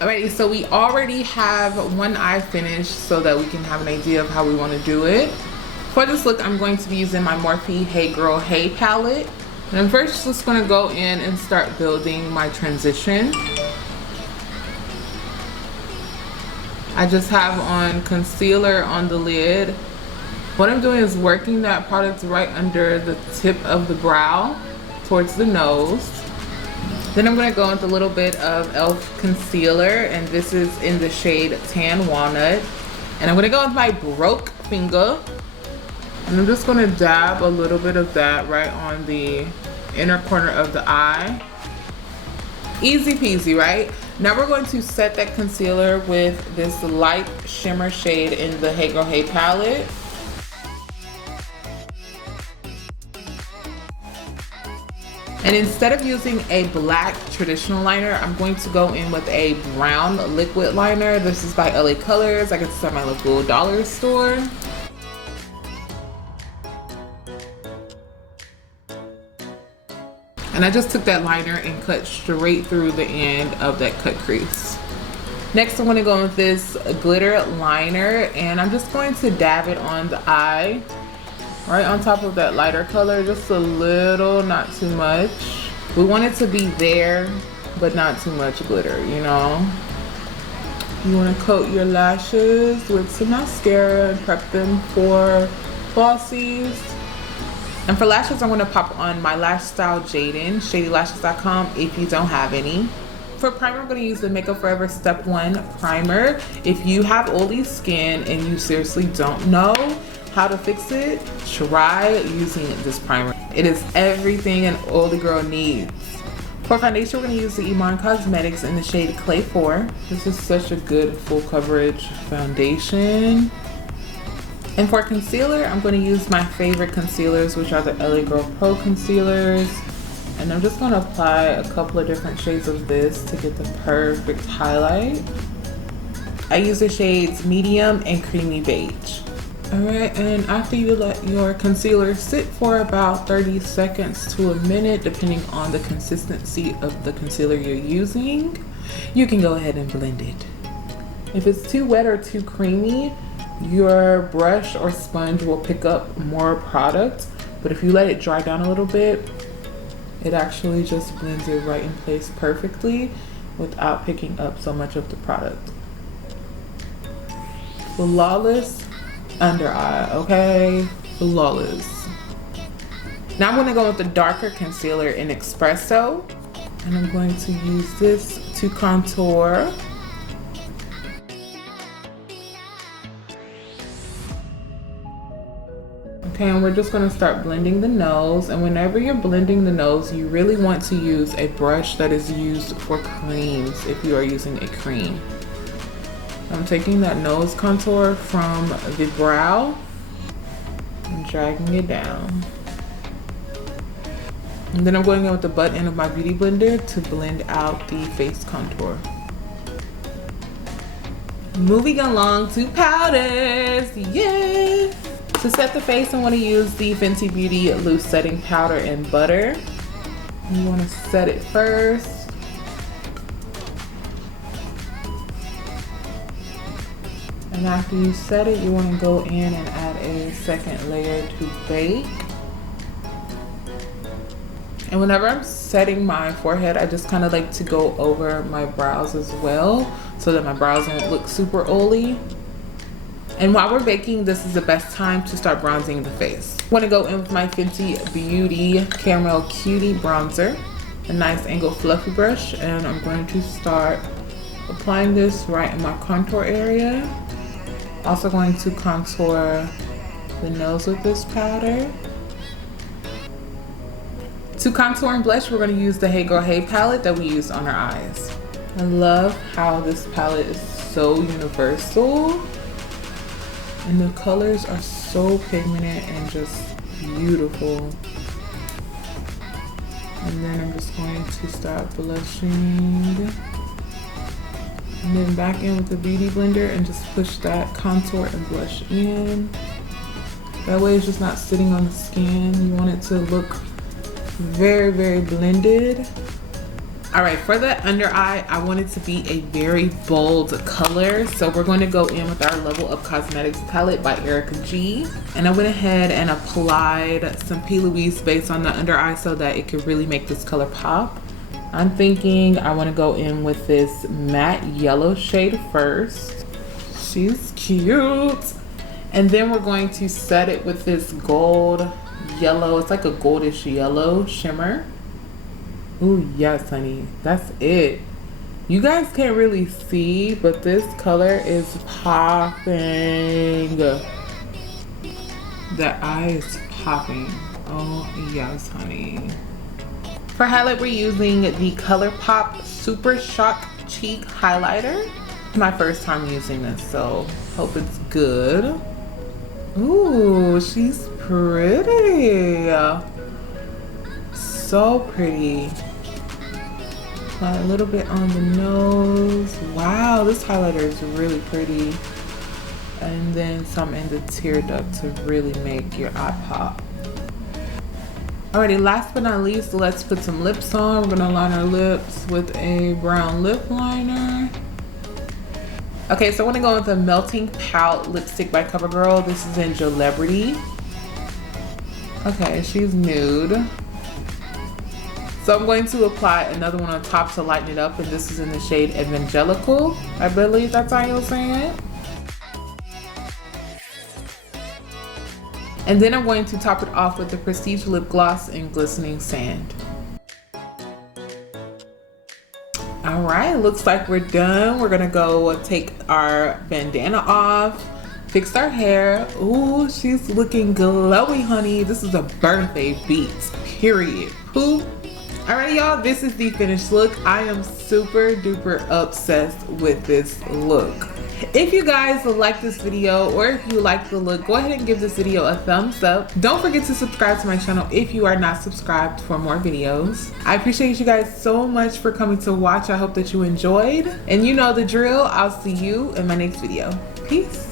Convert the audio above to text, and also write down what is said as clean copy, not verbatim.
Alrighty, so we already have one eye finished so that we can have an idea of how we want to do it. For this look, I'm going to be using my Morphe Hey Girl Hey palette. And I'm first just going to go in and start building my transition. I just have on concealer on the lid. What I'm doing is working that product right under the tip of the brow towards the nose. Then I'm going to go with a little bit of e.l.f. concealer, and this is in the shade Tan Walnut. And I'm going to go with my broke finger, and I'm just going to dab a little bit of that right on the inner corner of the eye. Easy peasy, right? Now we're going to set that concealer with this light shimmer shade in the Hey Girl Hey palette. And instead of using a black traditional liner, I'm going to go in with a brown liquid liner. This is by LA Colors. I get this at my local dollar store. And I just took that liner and cut straight through the end of that cut crease. Next, I'm going to go with this glitter liner, and I'm just going to dab it on the eye. Right on top of that lighter color, just a little, not too much. We want it to be there, but not too much glitter, you know? You want to coat your lashes with some mascara and prep them for flossies. And for lashes, I'm going to pop on my Lash Style Jaden, shadylashes.com if you don't have any. For primer, I'm going to use the Makeup Forever Step 1 primer. If you have oily skin and you seriously don't know how to fix it, try using this primer. It is everything an oily girl needs. For foundation, we're going to use the Iman Cosmetics in the shade Clay 4. This is such a good full coverage foundation. And for concealer, I'm going to use my favorite concealers, which are the LA Girl Pro concealers. And I'm just going to apply a couple of different shades of this to get the perfect highlight. I use the shades Medium and Creamy Beige. Alright, and after you let your concealer sit for about 30 seconds to a minute, depending on the consistency of the concealer you're using, you can go ahead and blend it. If it's too wet or too creamy, your brush or sponge will pick up more product, but if you let it dry down a little bit, it actually just blends it right in place perfectly without picking up so much of the product. Flawless under eye, okay? Flawless. Now I'm going to go with the darker concealer in Espresso, and I'm going to use this to contour. Okay, and we're just going to start blending the nose, and whenever you're blending the nose, you really want to use a brush that is used for creams if you are using a cream. I'm taking that nose contour from the brow and dragging it down. And then I'm going in with the butt end of my Beauty Blender to blend out the face contour. Moving along to powders, yeah! To set the face, I want to use the Fenty Beauty Loose Setting Powder in Butter. You want to set it first. And after you set it, you want to go in and add a second layer to bake. And whenever I'm setting my forehead, I just kind of like to go over my brows as well so that my brows don't look super oily. And while we're baking, this is the best time to start bronzing the face. I want to go in with my Fenty Beauty Caramel Cutie Bronzer, a nice angled fluffy brush, and I'm going to start applying this right in my contour area. Also going to contour the nose with this powder. To contour and blush, we're going to use the Hey Girl Hey palette that we used on our eyes. I love how this palette is so universal. And the colors are so pigmented and just beautiful. And then I'm just going to start blushing. And then back in with the Beauty Blender and just push that contour and blush in. That way it's just not sitting on the skin. You want it to look very, very blended. All right, for the under eye, I want it to be a very bold color. So we're going to go in with our Level Up Cosmetics palette by Erica G. And I went ahead and applied some P. Louise base on the under eye so that it could really make this color pop. I'm thinking I want to go in with this matte yellow shade first. She's cute. And then we're going to set it with this gold yellow. It's like a goldish yellow shimmer. Ooh, yes, honey. That's it. You guys can't really see, but this color is popping. The eye is popping. Oh, yes, honey. For highlight, we're using the ColourPop Super Shock Cheek Highlighter. My first time using this, so hope it's good. Ooh, she's pretty. So pretty. Apply a little bit on the nose. Wow, this highlighter is really pretty. And then some in the tear duct to really make your eye pop. Alrighty, last but not least, let's put some lips on. We're gonna line our lips with a brown lip liner. Okay, so I'm gonna go with the Melting Pout lipstick by CoverGirl. This is in Celebrity. Okay, she's nude. So I'm going to apply another one on top to lighten it up, and this is in the shade Evangelical. I believe that's how you'll say it. And then I'm going to top it off with the Prestige Lip Gloss in Glistening Sand. All right, looks like we're done. We're gonna go take our bandana off, fix our hair. Ooh, she's looking glowy, honey. This is a birthday beat, period. Who? Alright, y'all, this is the finished look. I am super duper obsessed with this look. If you guys like this video, or if you like the look, go ahead and give this video a thumbs up. Don't forget to subscribe to my channel if you are not subscribed for more videos. I appreciate you guys so much for coming to watch. I hope that you enjoyed. And you know the drill. I'll see you in my next video. Peace.